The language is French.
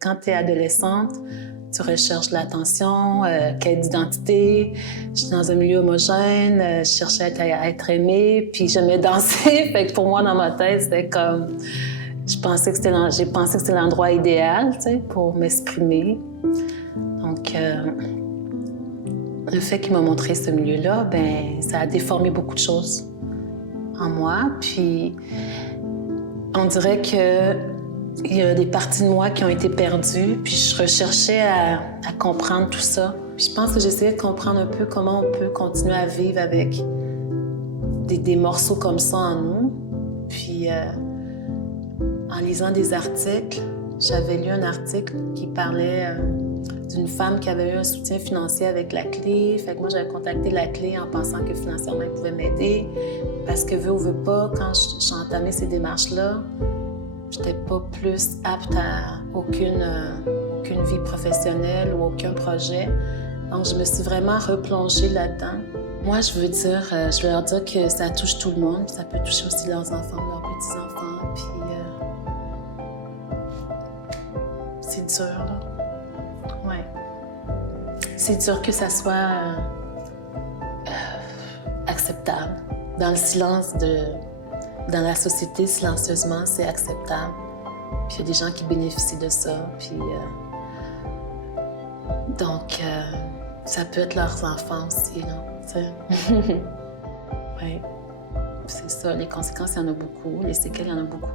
Quand tu es adolescente, tu recherches l'attention, quête d'identité. J'étais dans un milieu homogène, je cherchais à être aimée, puis j'aimais danser. Fait que pour moi, dans ma tête, c'était comme... j'ai pensé que c'était l'endroit idéal, tu sais, pour m'exprimer. Donc, le fait qu'il m'a montré ce milieu-là, ben, ça a déformé beaucoup de choses en moi. Puis, on dirait qu'il y a des parties de moi qui ont été perdues, puis je recherchais à comprendre tout ça. Puis je pense que j'essayais de comprendre un peu comment on peut continuer à vivre avec des morceaux comme ça en nous. Puis, en lisant des articles, j'avais lu un article qui parlait d'une femme qui avait eu un soutien financier avec la clé. Fait que moi, j'avais contacté la clé en pensant que financièrement, ils pouvaient m'aider. Parce que, veut ou veut pas, quand j'ai entamé ces démarches-là, j'étais pas plus apte à aucune vie professionnelle ou aucun projet. Donc, je me suis vraiment replongée là-dedans. Moi, je veux leur dire que ça touche tout le monde. Ça peut toucher aussi leurs enfants, leurs petits-enfants. Puis, c'est dur, là. Ouais. C'est dur que ça soit acceptable. Dans le silence dans la société, silencieusement, c'est acceptable. Puis il y a des gens qui bénéficient de ça. Puis, donc, ça peut être leurs enfants aussi, là, tu sais. Oui. C'est ça, les conséquences, il y en a beaucoup. Les séquelles, il y en a beaucoup.